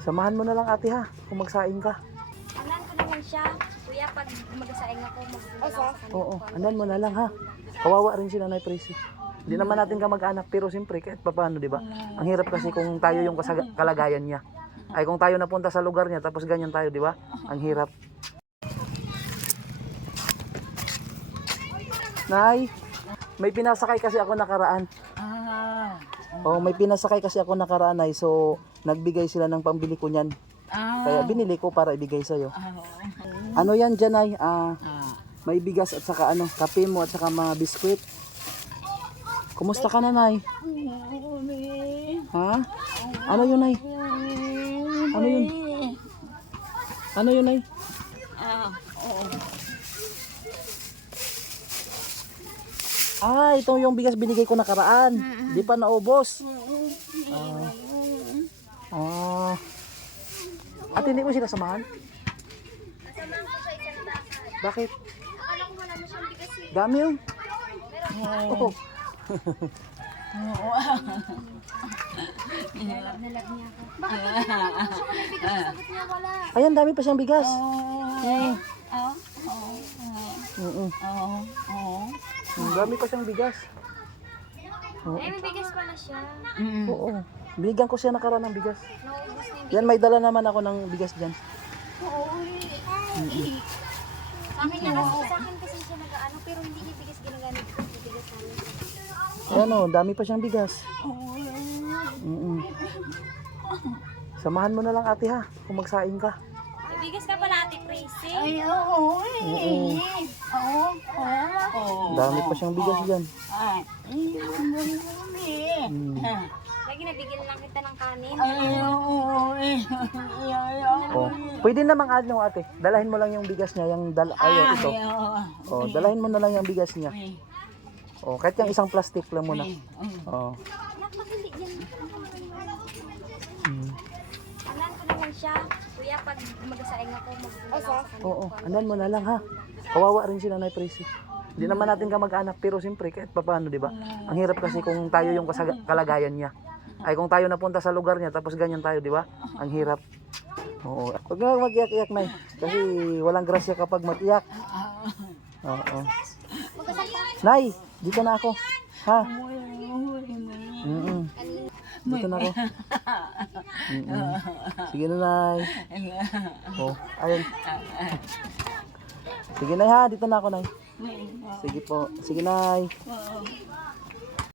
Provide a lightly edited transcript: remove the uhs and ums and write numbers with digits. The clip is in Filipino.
Samahan mo na lang ate ha, kung magsaing ka. Anan ko naman siya. Kuya, pag magsaing ako, magpunta ako sa kanila. Oo, andan mo na lang ha. Kawawa rin si Nanay Prissy. Hindi naman natin kamag-anak, pero siyempre kahit papaano, di ba? Ang hirap kasi kung tayo yung kalagayan niya. Ay kung tayo napunta sa lugar niya, tapos ganyan tayo, di ba? Ang hirap. Nay, may pinasakay kasi ako nakaraan. Oh, may pinasakay kasi ako nakaraan, Nay. So, nagbigay sila ng pambili ko niyan. Kaya binili ko para ibigay sa'yo. Ano yan dyan, Nay? May bigas at saka ano, kape mo at saka mga biskwit. Kumusta ka na, Nay? Ha? Ano yun, Nay? Ano yun? Ano yun, Nay? Ito yung bigas binigay ko nakaraan. Di pa naubos. At hindi mo sila samahan? Samahan ko sa isang bahay. Bakit? Akala ko wala na siyang bigas eh. Dami yun. Oo. Nalag niya ako. Bakit hindi naman siya may bigas? Sagot niya wala. Ayan, dami pa siyang bigas. Dami pa siyang bigas. Eh, may bigas pala siya. Oo. Binigyan ko siya nakaraan ng bigas. Naubos na yung Yan, may dala naman ako ng bigas dyan. Sa akin na kasi, sa akin kasi siya nag-ano, pero hindi niya bigas ginagamit ko. Bigas namin. Ayan o, dami pa siyang bigas. Samahan mo na lang ate ha, kung magsaing ka. May bigas ka pala, Ate Prissy. Dami pa siyang bigas dyan. Lagi nabigyan lang kita ng kanin. Oh. Pwede namang ano ate, dalahin mo lang yung bigas niya, yung ito. Oh, dalahin mo na lang yung bigas niya. Oh, kahit yung isang plastic lang muna. Oh. Napakindi yan. Anan ko naman siya. Kuya, pag magsaing ako, magpunta ako sa kanila. Oo, andan mo na lang ha. Kawawa rin si Nanay Prissy. Hindi naman natin kamag-anak, pero siyempre kahit papaano, di ba? Ang hirap kasi kung tayo yung kalagayan niya. Ay kung tayo napunta sa lugar niya, tapos ganyan tayo, di ba? Ang hirap. Oo. Huwag na mag-iyak-iyak, Nay. Kasi walang grasya kapag mag-iyak. Oo. Nay, dito na ako. Ha? Dito na ako. Sige na, Nay. Oh, ayun. Sige, Nay ha. Dito na ako, Nay. Sige po. Sige, Nay.